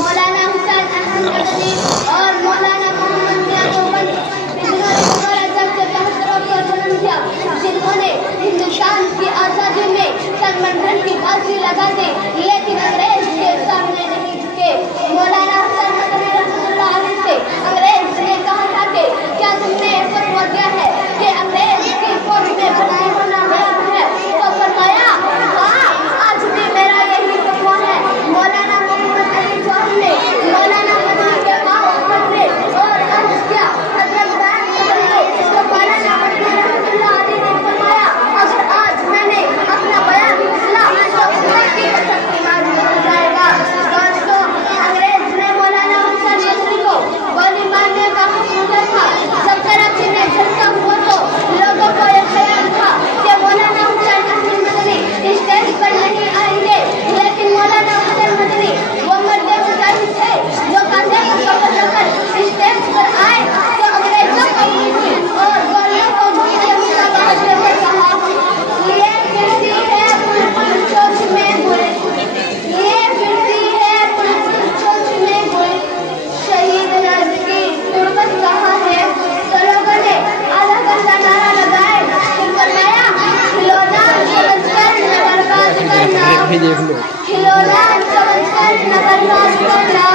मौलाना हुसैन अहमद मदनी और मौलाना मोहम्मद देवबंद से 75 का जन्म किया, जिन्होंने हिंदुस्तान की आज़ादी में सनमंडल की बाजी लगा दी, लेकिन अंग्रेज के सामने नहीं झुके। मौलाना हुसैन मदनी रहमतुल्लाह अलैह से अंग्रेज ने कहा था कि क्या तुमने फतवा दिया है कि अंग्रेज की फौज में भर्ती होना हराम है? तो फरमाया हाँ, आज भी मेरा यही फतवा है। मौलाना मोहम्मद अली जौहर ने मौलाना मदनी के पाँव पकड़े और अर्ज किया, हज़रत बैत करिए। तो मौलाना मदनी रहमतुल्लाह अलैह ने फरमाया, अगर आज मैंने अपना बयान निकला तो उम्मत की कसम ईमान हो जाएगा। दोस्तों, अंग्रेज ने मौलाना हुसैन मदनी को गोली मारने का हुक्म दिया था। जब कराची में झटका हुआ तो लोगों को यह ख्याल था कि मौलाना हुसैन अहमद मदनी स्टेज पर नहीं आएंगे, लेकिन मौलाना हुसैन मदनी वो मर्द मुजाहिद थे जो कंधे पर पकड़ रखकर स्टेज पर आए तो अंग्रेजों को पीटी और गोलियों को मुझे मुकाबला देकर कहा, ये फिरती है बुलबुल चोंच में गुल, ये फिरती है बुलबुल चोंच में गुल, शहीद नर्द की तुर्बत कहाँ है? तो लोगों ने आधा घंटा नारा लगाए, फिर फरमाया, खिलौना समझकर न बर्बाद करना, खिलौना समझकर न बर्बाद करना।